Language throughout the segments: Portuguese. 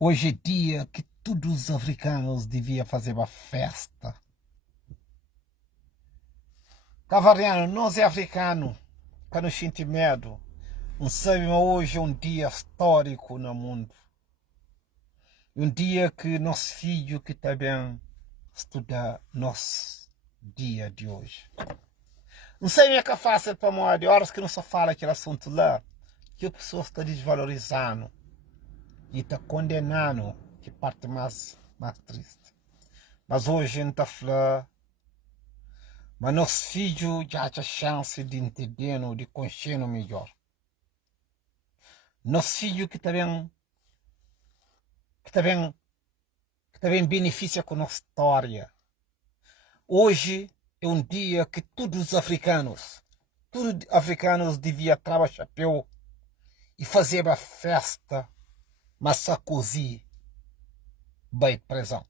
Hoje é dia que todos os africanos deviam fazer uma festa. Cavariano, nós é africano, que não sente medo. Não sabe, mas hoje é um dia histórico no mundo. Um dia que nosso filho que também estuda nosso dia de hoje. Não sei o que é fácil para nós, de horas que não se fala aquele assunto lá, que a pessoa está desvalorizando e está condenando, que parte mais triste. Mas hoje a gente está falando. Mas nosso filho já tem a chance de entender, de conhecer melhor. Nosso filho que também beneficia com a nossa história. Hoje é um dia que todos os africanos deviam trabalhar chapéu e fazer uma festa, mas Sarkozy vai prisão.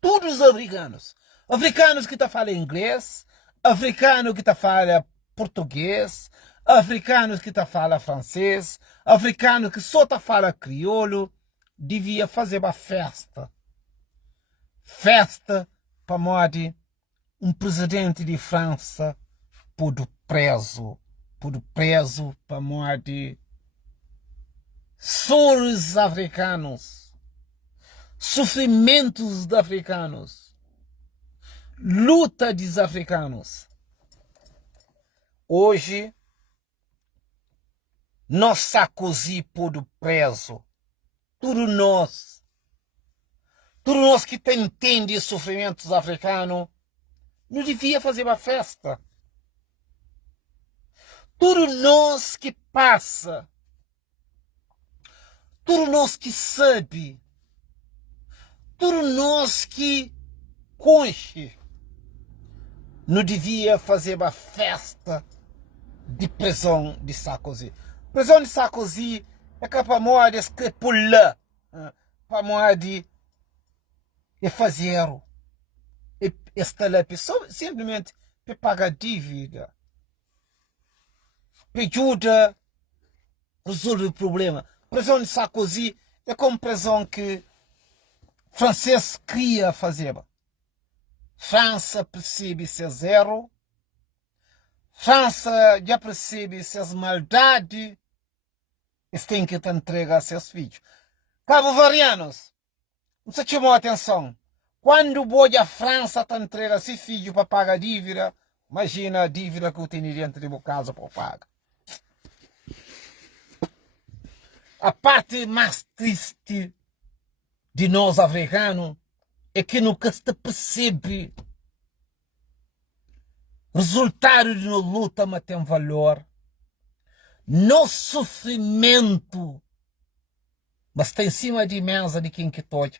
Todos os africanos que falam inglês, africano que fala português, africanos que falam francês, africano que só fala crioulo, devia fazer uma festa. Festa para morte um presidente de França por preso para morte sonhos africanos, sofrimentos dos africanos, luta dos africanos. Hoje, nós Sarkozy por preso. Tudo nós que entende os sofrimentos africanos, não devia fazer uma festa. Tudo nós que passa, tudo nós que sabe, tudo nós que conhece, não devia fazer uma festa de prisão de Sarkozy. Prisão de Sarkozy é capaz de escrepular, para morrer e fazer esta simplesmente para pagar dívida, para ajudar a resolver o problema. Prisão de Sarkozy é como prisão que francês queria fazer. França percebe ser zero. França já percebe suas maldades. Eles têm que entregar seus filhos. Cabo-Verdianos, não se chamou a atenção. Quando a França entrega seus filhos para pagar a dívida, imagina a dívida que eu tenho dentro de minha casa para pagar. A parte mais triste de nós africanos é que nunca se percebe resultado de uma luta, mas tem valor. No sofrimento, mas está em cima de mesa de quem que toca.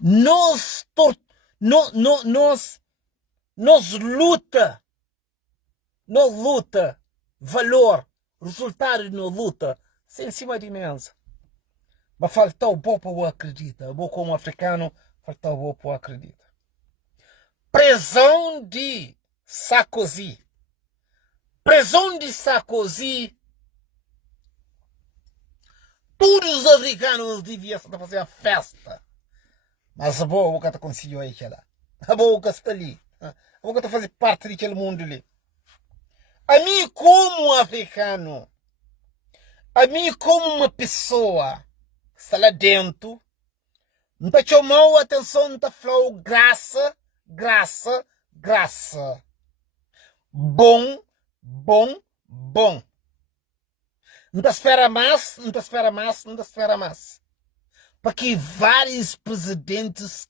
Nós luta, valor, resultado de uma luta, está em cima de mesa. Mas falta o bom para eu acreditar. Eu como africano, falta o bom para eu acreditar. Prisão de Sarkozy. Prisão de Sarkozy. Todos os africanos deviam fazer a festa. Mas a boca está conseguindo aí, a boca está ali. A boca está fazendo parte daquele mundo ali. A mim, como africano, a mim, como uma pessoa que está lá dentro, não está chamando a atenção, não está falando graça. Bom. Não te espera mais. Porque vários presidentes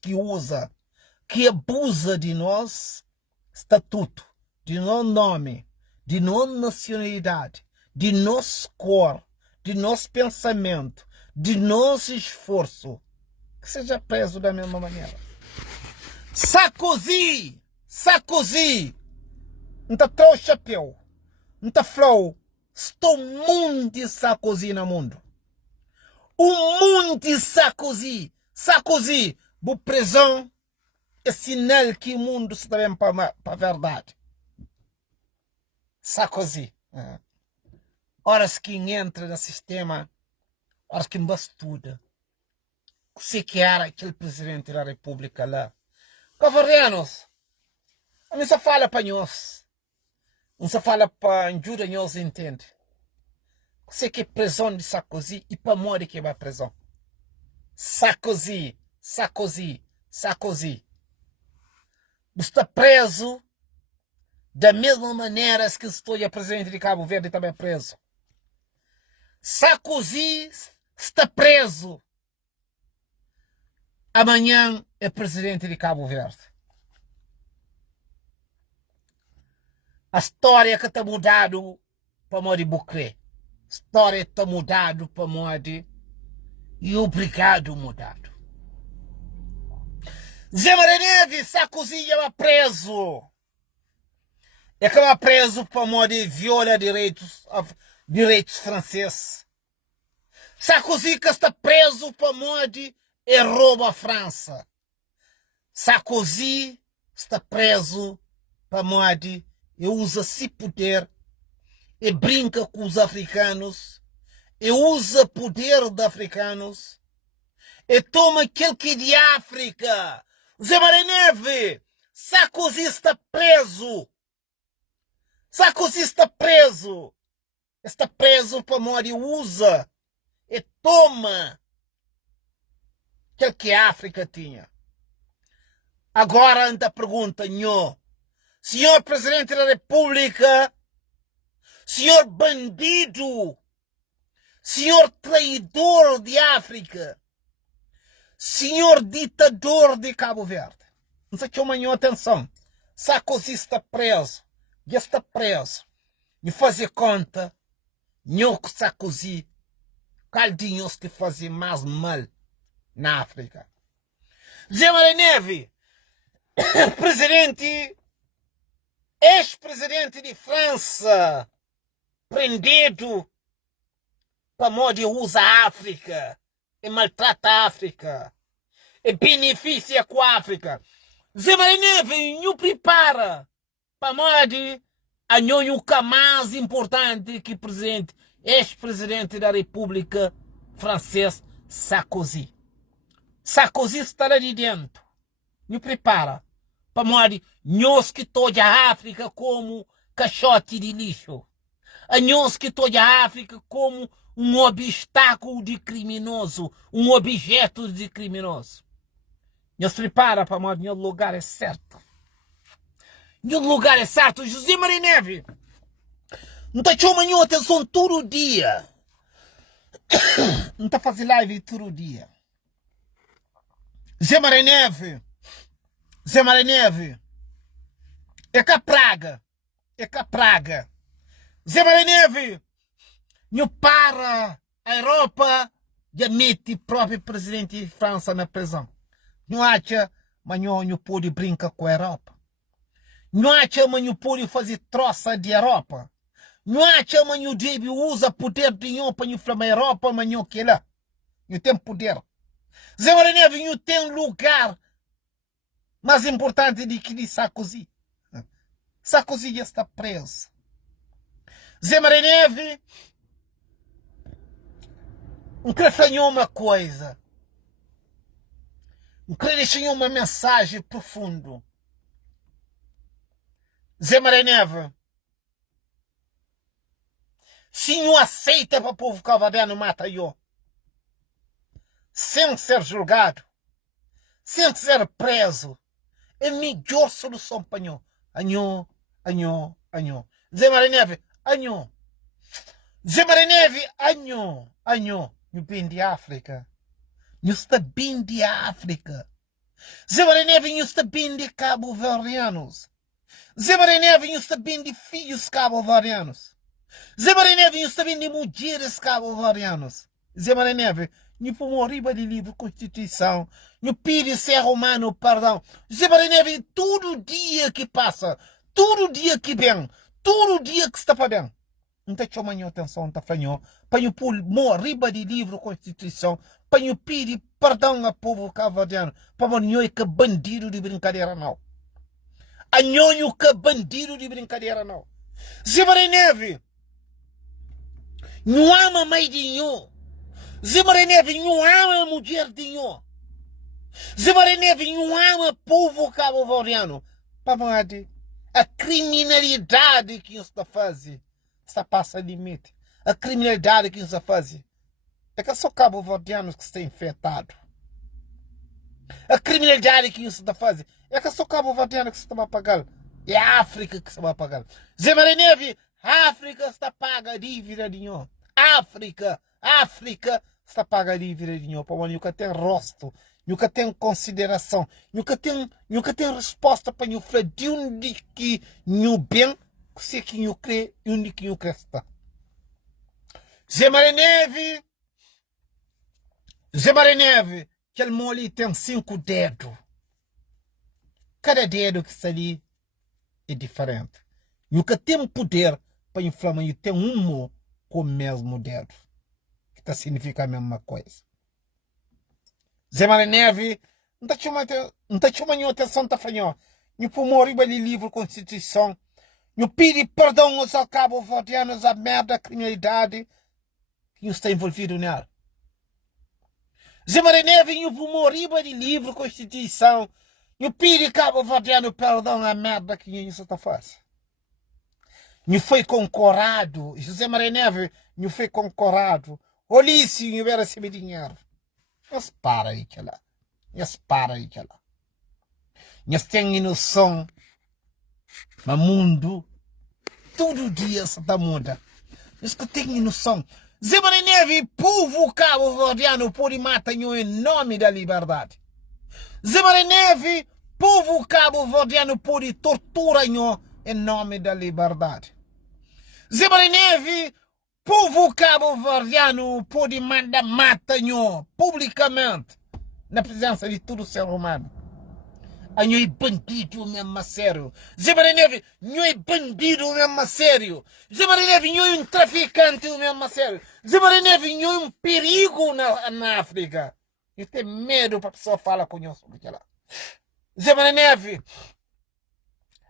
que abusam de nós estatuto, de nosso nome, de nossa nacionalidade, de nosso cor, de nosso pensamento, de nosso esforço, que seja preso da mesma maneira. Sarkozy, não te trouxe chapéu, não te falou, estou muito de Sarkozy no mundo. O mundo de Sarkozy, boa prisão, é sinal que o mundo está bem para a verdade. Sarkozy, horas que entra no sistema, Acho que me estuda. Se que era aquele presidente da República lá. Cavarianos, a mim só fala para nós. Não se fala para ajuda nós entende. Se que prisão de Sarkozy e para morrer que vai prisão. Sarkozy. Você está preso da mesma maneira que estou a presidente de Cabo Verde também preso. Sarkozy está preso. Amanhã é presidente de Cabo Verde. A história que está mudado para morrer Bucré. A história está mudado para morrer e obrigado mudado. Zé Maria Neves, Sarkozy é preso. É que é preso para morrer viola direitos franceses. Sarkozy que está preso para morrer e rouba a França. Sarkozy está preso para morrer e usa esse poder e brinca com os africanos e usa poder dos africanos e toma aquele que é de África. Zé Maria Neves, Sarkozy está preso. Sarkozy está preso. Está preso para morrer e usa e toma aquele que a África tinha. Agora anda a pergunta, senhor Presidente da República, senhor bandido, senhor traidor de África, senhor ditador de Cabo Verde. Não sei que eu atenção. Sarkozy está preso. Já está preso. E fazer conta, que Sarkozy, caldinhos que fazem mais mal na África. Zé Maria Neves, ex-presidente de França, prendido para modo de usa a África e maltrata a África e beneficia com a África. Zé Maria Neves não prepara para modo a nhonuca mais importante que presidente, ex-presidente da República Francesa, Sarkozy. Sarkozy está ali dentro. Não prepara para modo nós que toda a África como caixote de lixo. A nós que toda a África como um obstáculo de criminoso, um objeto de criminoso. Não se prepara para modo no lugar é certo. No lugar é certo, José Maria Neves. Não está chamando atenção todo dia. Não está fazendo live todo dia. Zé Maria Neves. Zé Maria Neves. É que a praga. Zé Maria Neves. Não para a Europa de mete o próprio presidente de França na prisão. Não acha, mas não pode brincar com a Europa. Não acha, mas não pode fazer troça de Europa. Não acha, mas não deve usar poder de nenhum para não falar a Europa, mas não que lá. Não tem poder. Zé Maria Neves não tem lugar mais importante do que de Sarkozy. Sarkozy já está preso. Zé Maria Neves não quer fazer uma coisa. Não quer deixar uma mensagem profunda. Zé Maria Neves, se não aceita para o povo cabo-verdiano mata eu, sem ser julgado, sem ser preso, é a melhor solução para nós. Anhô. Zé Maria Neves, anhô. Zé Maria Neves, anhô. No bem de África. Não está bem de África. Zé Maria Neves não está bem de cabo-verdianos. Zé Maria Neves não está bem de filhos cabo-verdianos. Zé Maria Neves não está bem de mulheres cabo-verdianos. Zé Maria Neves não põe riba de livro Constituição. Não pede ser humano perdão. Zé Maria Neves, todo dia que passa, todo dia que vem, todo dia que está para bem. Não está chamando atenção, não está falando. Para eu pôr riba de livro Constituição. Para eu pedir perdão ao povo cabo-verdiano. Para não é que bandido de brincadeira não. A nhonho que bandido de brincadeira não. Zé Maria Neves não ama mais de nhon. Zé Maria Neve não ama a mulher de nho. Zé Maria Neve não ama o povo cabo-verdiano. Pamade, a criminalidade que está fazendo está passando limite. A criminalidade que está fazendo é que só cabo-verdianos que estão infectados. A criminalidade que isso está fazendo é que só cabo-verdiano que se está a pagar. É a África que se vai pagar. Zé Maria Neve, a África está paga a dívida de nho. África está paga a dívida de nho. Para nunca tem rosto, nunca tem consideração, nunca tem resposta para nho falar de onde que nho bem, se que nho crê e onde que nho cresta. Zé Maria Neve, aquele mole tem 5 dedos. Cada dedo que está ali é diferente. Nunca tem poder para inflamar e tem um com o mesmo dedo. Que está significa a mesma coisa. Zé Maria Neve, não está chamando atenção, está falando. Não por morrer ali livre Constituição. Não pede perdão aos cabo-verdianos a merda, a criminalidade que está envolvido nela. Zé Maria Neve, não por morrer ali livre Constituição. Não pede cabo-verdiano perdão a merda que isso está fazendo. Não foi concorado. José Maria Neve não foi concorado. Olício não vai receber dinheiro. Mas para aí que lá. Nós temos noção. Mas mundo, todo dia se dá muda. Nós que temos noção. Zé Maria Neve, povo cabo-verdiano pode matar em nome da liberdade. Zé Maria Neve, povo cabo-verdiano pode torturar em nome da liberdade. Zé Maria Neve, povo cabo-verdiano pode mandar matar publicamente na presença de todo ser humano. A é bandido mesmo a sério. Zé Maria Neve, não é bandido mesmo a sério. Zé Maria Neve, não é um traficante mesmo a sério. Zé Maria Neve, não é um perigo na África. Eu tenho medo para a pessoa falar com eu sobre aquilo. Zé Maria Neve,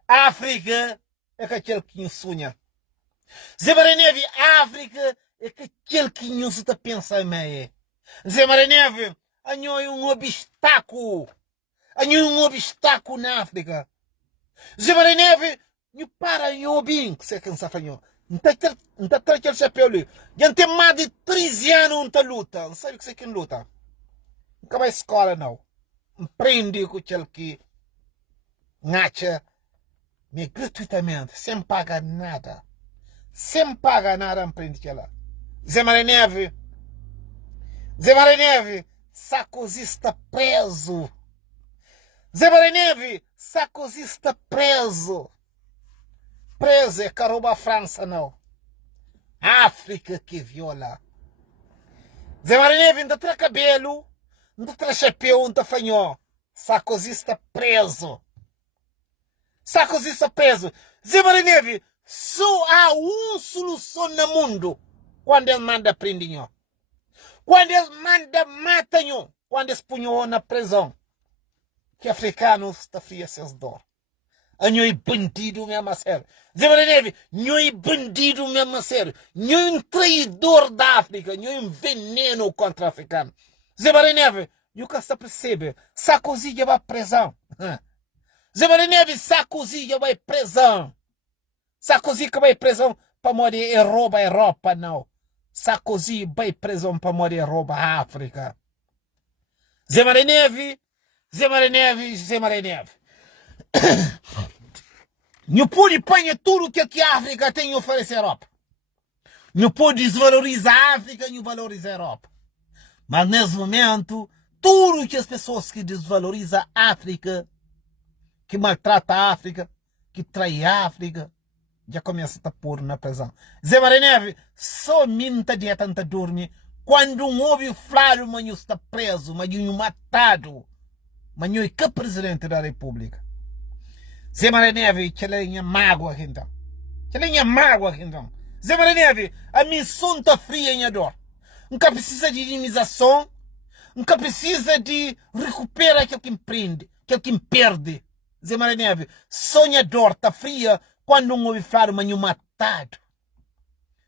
a África é aquele que nos sonha. Zé Maria Neve, a África é aquele que nos está pensando em. Zé Maria Neve, a é um obstáculo. A é um obstáculo na África. Zé Maria Neve, não para em bem, que você cansa fanho. Não está aquele chapéu ali. Já tem mais de 13 anos não está luta. Não sabe o que você quer luta. Nunca vai à escola, não. Aprende com aquele que nacha, mas gratuitamente, sem pagar nada. Sem pagar nada, aprende aquela. Zé Maria Neve, Sarkozy está preso. Zé Maria Neve, Sarkozy está preso. Preso é que rouba a França, não. África que viola. Zé Maria Neve não tem cabelo. Não tem chapéu, não tem fanhó. Sarkozy está preso. Zé Maria Neve, só há uma solução no mundo. Quando ele manda prender. Quando ele manda matar. Quando ele põe na prisão. Que africanos está fria seus dor. A não é bandido mesmo a sério. Zé Maria Neve, não é bandido mesmo a sério. Não é um traidor da África. Não é um veneno contra africano. Zé Maria Neve, nunca se percebe. Sarkozy já vai prisão. Zé Maria Neve, Sarkozy já vai prisão. Sarkozy que vai prisão para morrer e rouba a Europa, não. Sarkozy vai prisão para morrer e rouba a África. Zé Maria Neve. Não pode panhar tudo que a África tem a oferecer à Europa. Não pode desvalorizar a África e valorizar a Europa. Mas nesse momento, tudo que as pessoas que desvalorizam a África, que maltrata a África, que trai a África, já começa a pôr na prisão. Zé Maria Neve, só minta de tanta dormir. Quando um homem fala, mas está preso, mas matado. Mas não é que presidente da República. Zé Maria Neve, que ele é mágoa então. Zé Maria Neve, a missão está fria em dor. Nunca precisa de indenização. Nunca precisa de recuperar aquilo que empreende, aquilo que perde. Zé Maria Neve, sonhador, está fria quando um homem fala, mas não matado.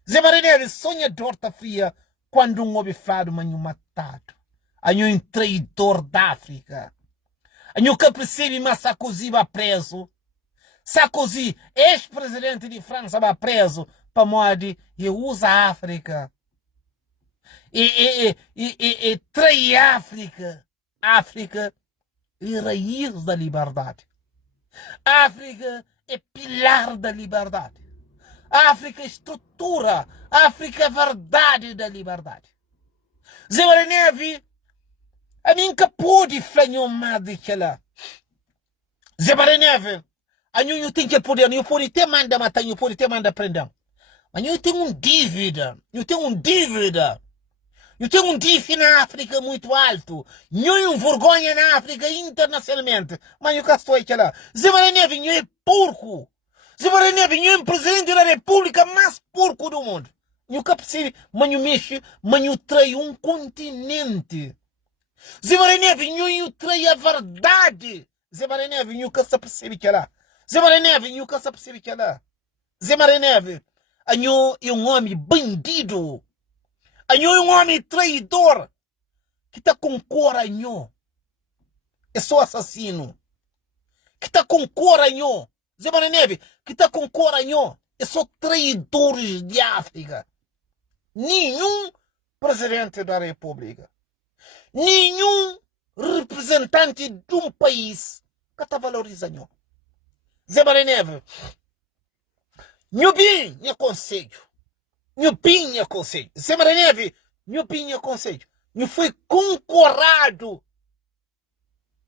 Zé Maria Neve, sonhador, está fria quando um obifado manho matado, anho um traidor da África, anho que percebe mas Sarkozy vai preso, Sarkozy, ex-presidente de França, vai preso, para modo e usa a África, e trai a África, África é raiz da liberdade, África é pilar da liberdade, África é estrutura, África é verdade da liberdade. Zé Maranhave, a mim que pode flanhar mais de que lá. Zé Maranhave, a mim tem que poder, eu pode ter manda matar, eu pode ter manda prender. Mas eu tenho dívida, eu tenho dívida na África muito alto, eu vergonha na África internacionalmente, mas eu cá estou aqui lá. Zé Maranhave, eu é porco. Zé Maranhave, eu é presidente da República mais porco do mundo. Eu cá percebe, mas eu mexe, mas eu trai um continente. Zé Maranhave, eu trai a verdade. Zé Maranhave, eu cá se percebe que lá. Zé Maranhave, eu cá se percebe que lá. Zé Maranhave, eu é um homem bandido. Eu é um homem traidor. Que está com cor, eu. É só assassino. Que está com cor, eu. Zé Maranhave, que está com cor, eu. É só traidores de África. Nenhum presidente da República, nenhum representante de um país que está valorizando. Zé Maranhave, meu bem, meu conselho. Meu bem, meu conselho. Zé Maranhave, meu bem, meu conselho. Eu fui concorrado.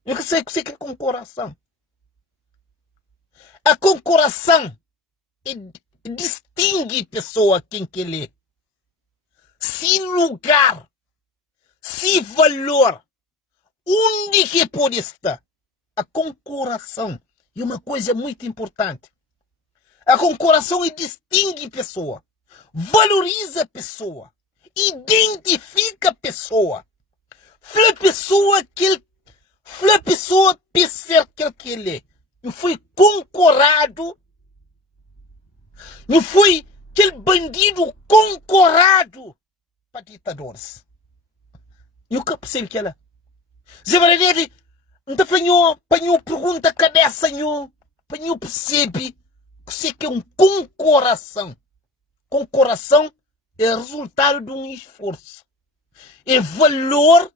Eu sei que é concoração. A concoração distingue pessoa quem que ele é. Se lugar, se valor, onde que pode estar? A concoração é uma coisa muito importante. A concoração distingue pessoa, valoriza a pessoa, identifica a pessoa. Fala pessoa pensar que ele é. Eu fui concorrado, eu fui aquele bandido concorrado para ditadores. E o que percebe que ela? Zé Maranhave, não te apanhou pergunta cabeça, apanhou percebe que você que é um concoração. Concoração é resultado de um esforço. É valor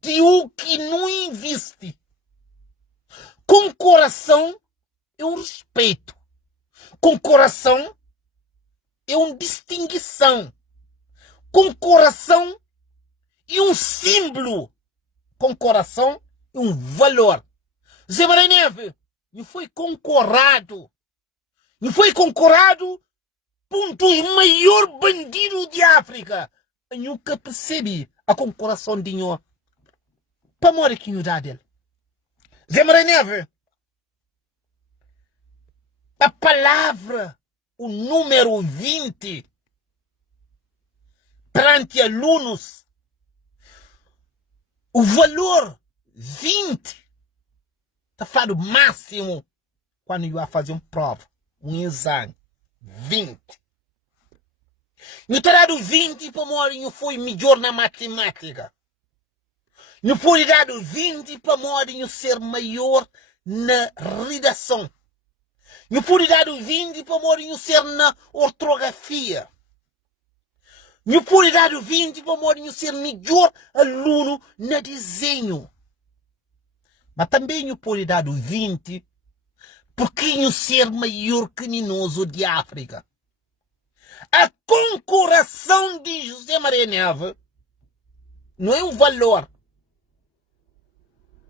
de o que não investe. Concoração é um respeito. Concoração é uma distinção. Concoração é um símbolo. Concoração é um valor. Zé Maranhave, não foi concorrado. Não foi concorrado por um dos maiores bandidos de África. Eu nunca percebi a concoração de nho. Para morrer que não dá dele. Zé Maranhave, a palavra, o número 20, perante alunos, o valor 20, está falando máximo quando eu ia fazer uma prova, um exame, 20. Eu terá dado 20 para morrer, eu fui melhor na matemática. Eu fui dado 20 para morrer, eu ser maior na redação. Eu fui dado 20 para morrer, eu ser na ortografia. Eu fui dado 20 para morrer, eu ser melhor aluno na desenho. Mas também eu fui dado 20 porque eu ser maior criminoso de África. A concoração de José Maranhave não é um valor,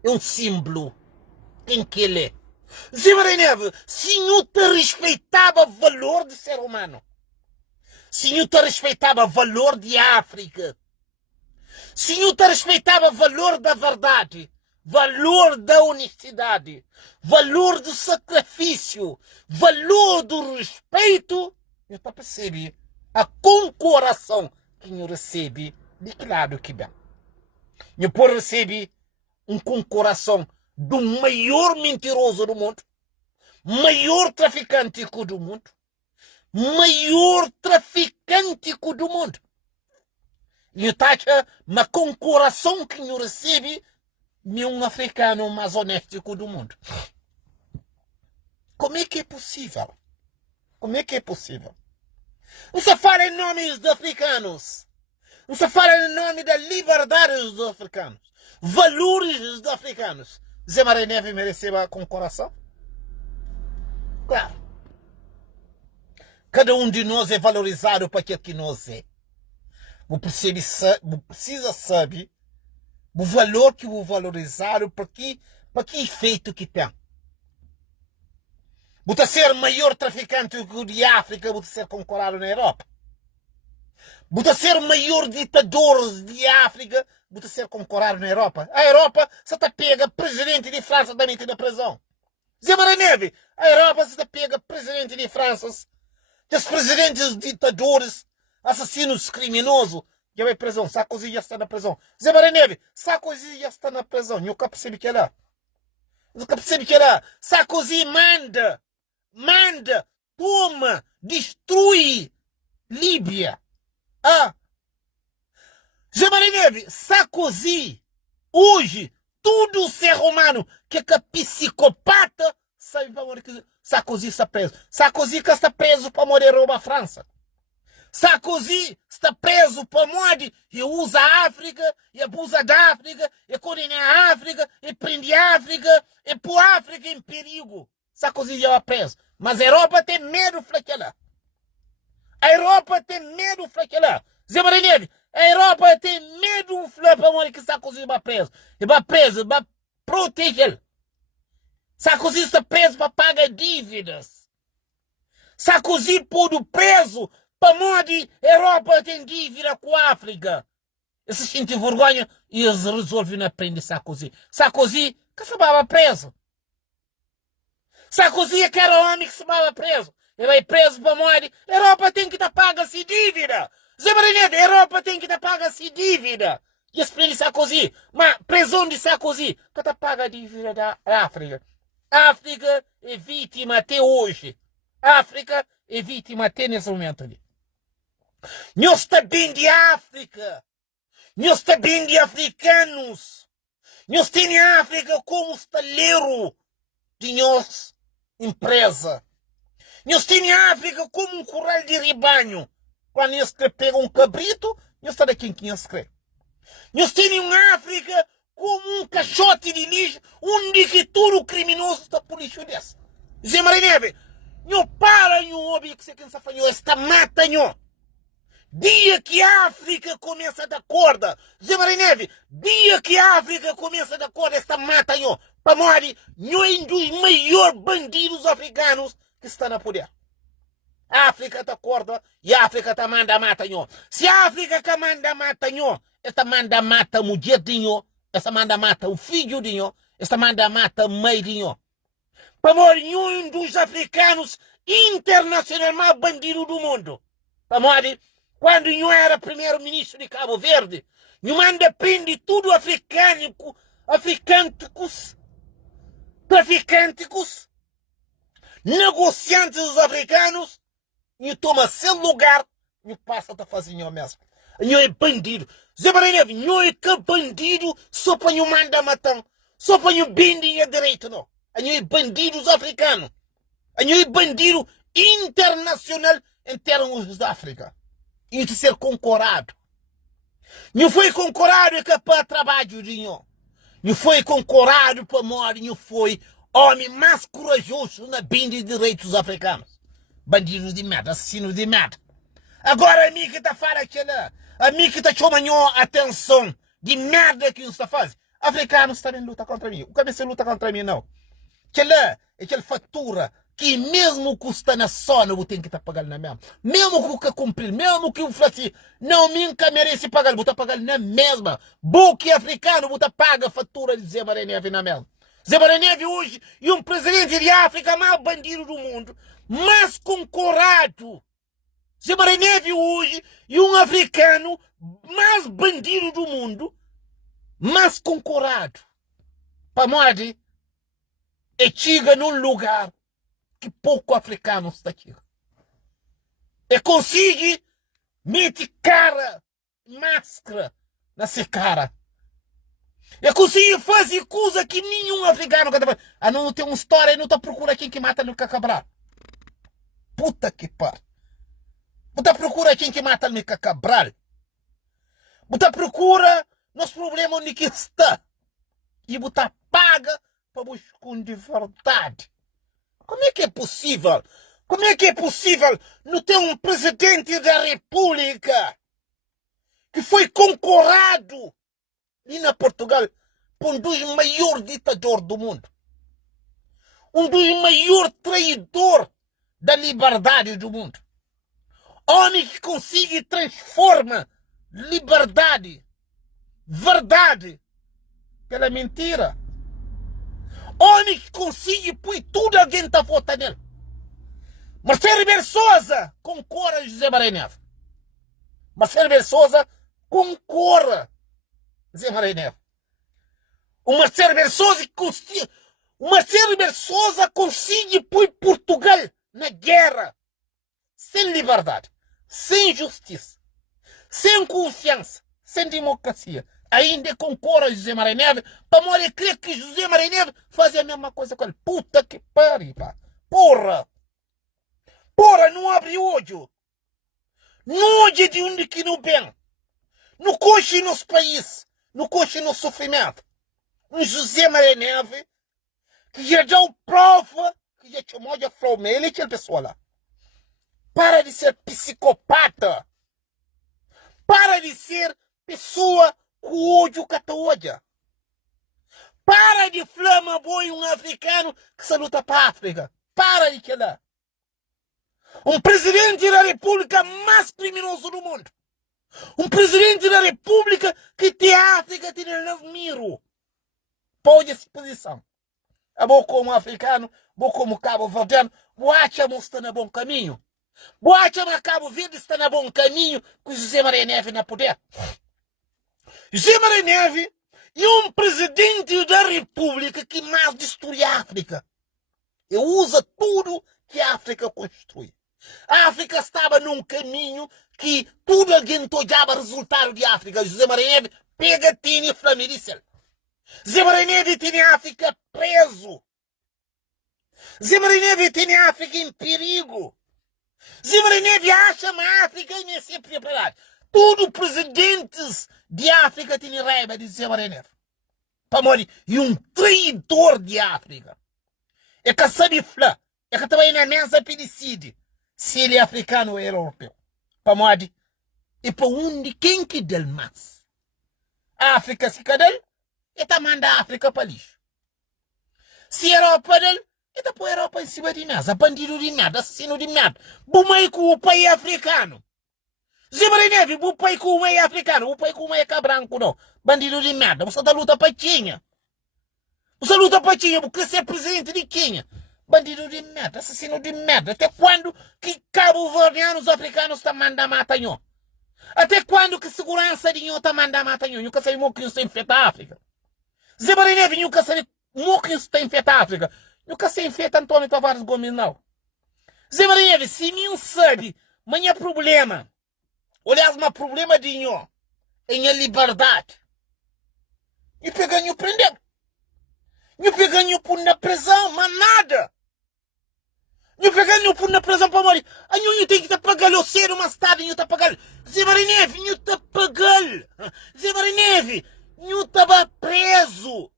é um símbolo. Quem que ele é? Zé Maranhave, se não te respeitava o valor do ser humano, se não te respeitava o valor de África, se não te respeitava o valor da verdade, valor da honestidade, valor do sacrifício, valor do respeito, eu estou percebendo a concoração que eu recebe de que lado que bem. Eu posso receber um concoração do maior mentiroso do mundo, maior traficante do mundo, maior traficante do mundo. E taxa uma concorração que não recebe nenhum africano mais honesto do mundo. Como é que é possível? Como é que é possível? Não se fala em nome dos africanos. Não se fala em nome da liberdade dos africanos. Valores dos africanos. Zé Maria Neve mereceu a concorração? Claro. Cada um de nós é valorizado para aquilo que nós é. Você precisa saber o valor que o valorizado para que efeito que tem. Você ser maior traficante de África, você ser concorrado na Europa. Você ser maior ditador de África, você ser concorrado na Europa. A Europa só te pega presidente de França também na prisão. Zé Maria Neve, a Europa só te pega presidente de França, os presidentes ditadores, assassinos criminosos, já vai prisão. Sarkozy já está na prisão. Zé Maria Neve, Sarkozy já está na prisão. Nunca percebi que é lá. Nunca percebi que é lá. Sarkozy manda, toma, destrui Líbia. Zé Maria Neve, Sarkozy, hoje, todo ser humano que é psicopata, sabe para onde que Sarkozy está preso. Sarkozy está preso para morrer roubar a França. Sarkozy está preso para morrer e usa a África, e abusa da África, e condena a África, e prende a África, e põe a África em perigo. Sarkozy já é preso. Mas a Europa tem medo daquela. A Europa tem medo daquela. Zé Maria Neve, a Europa tem medo para morrer que Sarkozy vai preso. E vai preso, vai proteger. Sarkozy está preso para pagar dívidas. Sarkozy pôde preso para morrer. A Europa tem dívida com a África. Esse gente vergonha e eles resolvem não prender Sarkozy. Sarkozy que se vai preso. Sarkozy é que era homem que se vai preso. Ele vai preso para morrer. A Europa tem que pagar essa dívida. Zé Maria Neve, a Europa tem que pagar essa dívida. E eles prendem Sarkozy. Mas prisão de Sarkozy que paga a dívida da África. A África é vítima até hoje. A África é vítima até nesse momento ali. Nós está bem de África. Nós está bem de africanos. Nós temos a África como estaleiro de nós, empresa. Nós temos a África como um curral de rebanho. Quando nós pega um cabrito, nós está daqui em quem escreve. Nós temos a África como um caixote de lixo, onde que todo criminoso está por lixo desse. Zé Maria Neve, não para não ouvir que você quer fazer esta mata, não. Dia que a África começa a dar corda, Zé Maria Neve, dia que a África começa a dar corda, esta mata, não. Para morrer, não é um dos maiores bandidos africanos que está na poder. A África está corda e a África está manda mata, não. Se a África que manda mata, não, esta manda mata a mulher, não. Esta manda mata o filho de nós. Esta manda mata a mãe de nós. Para morrer um dos africanos internacionalmente mais bandidos do mundo. Para morrer, quando eu era primeiro-ministro de Cabo Verde, eu manda prender tudo africânicos, traficantes, negociantes africanos, e toma seu lugar, e passa a fazer o mesmo. Não é bandido. Zé Maria Neve, não é que bandido só para não mandar matar. Só para não bender direito, não. Não é bandidos africanos. Não é bandido internacional em termos da África. E de ser concorado. Não foi concorado é para trabalho de não. Não foi concorado para morrer. Não foi homem mais corajoso na benda de direitos africanos. Bandidos de merda, assassinos de merda. Agora a mim que está falando aquela, a mim que está chamando a atenção de merda que você faz. Africanos também lutam contra mim. O cabeça luta contra mim, não. Aquela fatura que mesmo que está na zona, você tem que estar pagando na mesma. Mesmo que cumprir, mesmo que eu faça assim, não, nunca merece pagar, você está pagando na mesma. Buque africano, você paga a fatura de Zé Maria Neve na mesma. Zé Maria Neve hoje é um presidente de África mais bandido do mundo, mais concorado. Zé Maria Neve hoje é um africano mais bandido do mundo, mais concorado. Para morrer, e chega num lugar que pouco africanos está aqui. E consegue meter cara máscara na sua cara. É conseguir fazer coisa que nenhum africano quer fazer. Ah, não tem uma história e não está procura quem que mata no Cabral. Puta que par. Você procura quem que mata no Cabral. Você procura nos problemas onde que está. E você paga para buscar de verdade. Como é que é possível? Como é que é possível não ter um presidente da República que foi concorrado ali na Portugal por um dos maiores ditadores do mundo? Um dos maiores traidores da liberdade do mundo. Homem que consegue transforma liberdade, verdade, pela mentira. Homem que consegue pôr tudo alguém está votando nele. Marcelo Rebelo Sousa concorra José Maria Neves. Marcelo Rebelo Sousa concorra José Maria Neves. O Marcelo Rebelo Sousa consegue pôr Portugal na guerra. Sem liberdade, sem justiça, sem confiança, sem democracia. Ainda concorre a José Maria Neves para morrer crer que José Maria Neves fazia a mesma coisa com ele. Puta que pariu, pá. Porra! Porra, não abre olho. Não olha de onde que não vem. Não coxe nos países. Não coxe no sofrimento. Um José Maria Neves que já deu prova que já chamou de flomele aquela pessoa lá. Para de ser psicopata. Para de ser pessoa com ódio que te odia. Para de flama boi um africano que se luta para a África. Para de que lá. Um presidente da República mais criminoso do mundo. Um presidente da República que tem a África, tem o miro. Pode essa posição. A boa como africano, boa como cabo-verdiano, boacha está no bom caminho. Boacha na Cabo Verde está no bom caminho com José Maria Neves na poder. José Maria Neves é um presidente da República que mais destrói a África. E usa tudo que a África construi. A África estava num caminho que tudo alguém tojava resultado de África. José Maria Neves pega, tinha e flamirice. José Maria Neves tinha a África preso. José Maria Neves tinha a África em perigo. José Maria Neves acha a África e nem se preparar. Todos os presidentes de África têm raiva de José Maria Neves. Para morrer. E um traidor de África. É que sabe falar. É que também na mesa pedicide. Se ele é africano ou ele é europeu. Para morrer. E para onde quem que dele mais? A África se cadê? E tá manda a África para lixo. Se a Europa dele, e tá pôr a Europa em cima de nada. Bandido de nada, assassino de nada. Bumai com o país africano. José Maria Neves, o país com o país africano. O país com o país branco, não. Bandido de nada. Você tá luta para Quênia. Você luta para Quênia porque você é presidente de Quênia. Bandido de merda, assassino de merda. Até quando que cabo-verdianos africanos estão mandando matar nho? Até quando que segurança de nho está mandando matar nho? Nunca sei o que está infecta a África. José Maria Neves nunca sei o que está infecta a África. Nunca sei infecta Antônio Tavares Gomes, não. José Maria Neves, se não sabe, mas é problema. Aliás, mas problema de nho é a liberdade. E pegar nho prender. E pegar nho por na prisão, mas nada. E pegar nho por na prisão para morrer. A nho tem que te pagar o cedo mais tarde, nho te pagar. José Maria Neves, nho te pagar. José Maria Neves, nho estava preso.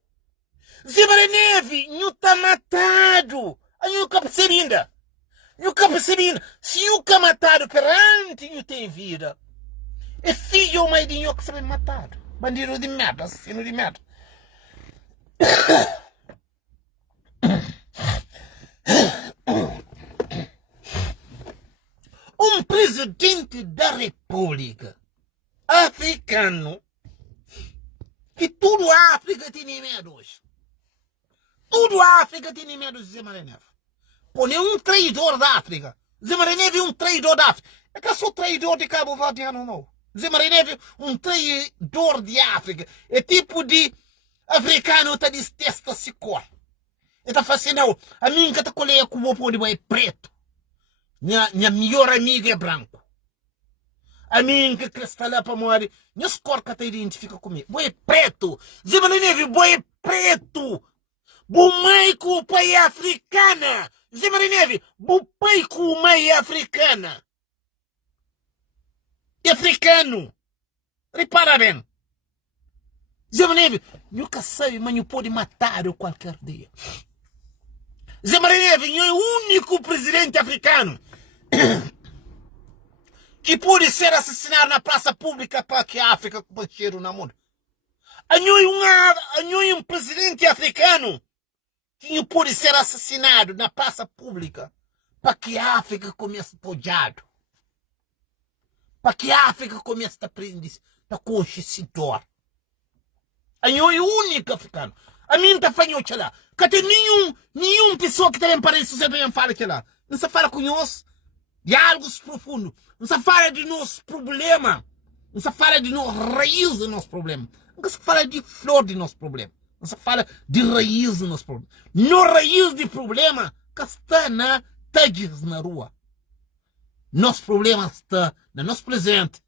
José Maria Neves, nho está matado. A nho nunca percebi ainda. Nunca percebi ainda. Se nunca matado perante nho tem vida. É filho ou mãe de nho que se vem matado. Bandido de merda, assassino de merda. Um presidente da República africano que tudo a África tem medo hoje. Tudo a África tem medo de José Maria Neves. Pô, é um traidor da África. José Maria Neves é um traidor da África. É que eu sou traidor de Cabo Verdeano, não. José Maria Neves é um traidor de África. É tipo de africano que detesta se cor. Ele está fazendo, a minha que está colhendo com o povo é preto. Minha melhor amiga é branco. A mim que está lá para morrer, minha escorca te identifica comigo. Boi preto, Zimana Neve, boi preto. Bumai com o pai africana. Zimana Neve, bupai com o mãe africana. E africano. Repara bem. Zimana Neve, nunca sei, mas eu pode matar eu qualquer dia. Zimana Neve, é o único presidente africano que pode ser assassinado na praça pública para que a África com cheiro na mão. Um presidente africano que pode ser assassinado na praça pública para que a África comece pojado. Para que a África comece a aprender a conhecedor. É o único africano. A mim está falhando lá. Que tem nenhum pessoa que também parece que você fala que lá. Não se fala com nós. Diálogos profundos. Não se fala de nosso problema. Não se fala de raiz do nosso problema. Não se fala de flor do nosso problema. Não se fala de raiz do nosso problema. No raiz do problema que está na tags na rua. Nosso problema está no nosso presidente,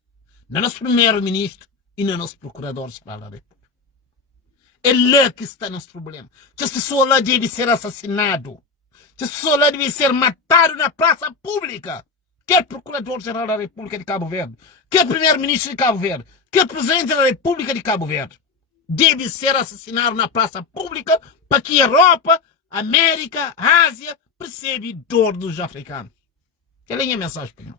no nosso primeiro-ministro e no nosso procurador-geral da República. É lá que está nosso problema. As pessoas lá devem ser assassinadas. As pessoas lá devem ser matadas na praça pública. Quer Procurador-Geral da República de Cabo Verde, quer Primeiro-Ministro de Cabo Verde, quer Presidente da República de Cabo Verde, deve ser assassinado na praça pública para que a Europa, a América, a Ásia perceba a dor dos africanos. Que é a minha mensagem, Pinhão.